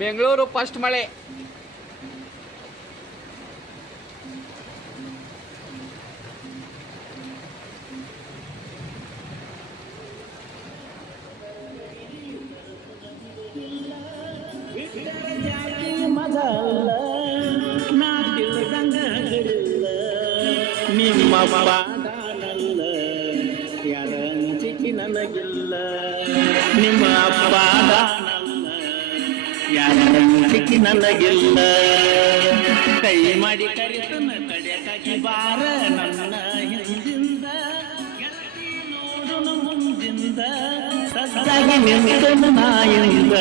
Bengaluru first ಮಳೆ. ನಿಮ್ಮ ಪಾದಾನಲ್ಲ ಯಾರ ಚಿಕ್ಕಿ ನನಗಿಲ್ಲ. ನಿಮ್ಮ ಪಾದಾನಲ್ಲ ಯಾರ ಚಿಕ್ಕಿ ನನಗಿಲ್ಲ. ಕೈ ಮಾಡಿ ಕರಿತನ ಕಡೆಯಾಗಿ ಬಾರ ನನ್ನ ಹಿಂದಿಂದ. ಗೆಳತಿ ನೋಡುನು ಮುಂದಿಂದ ಸದ್ದಾಗಿ ನಿಂತನು ನಾಯಿಂದ.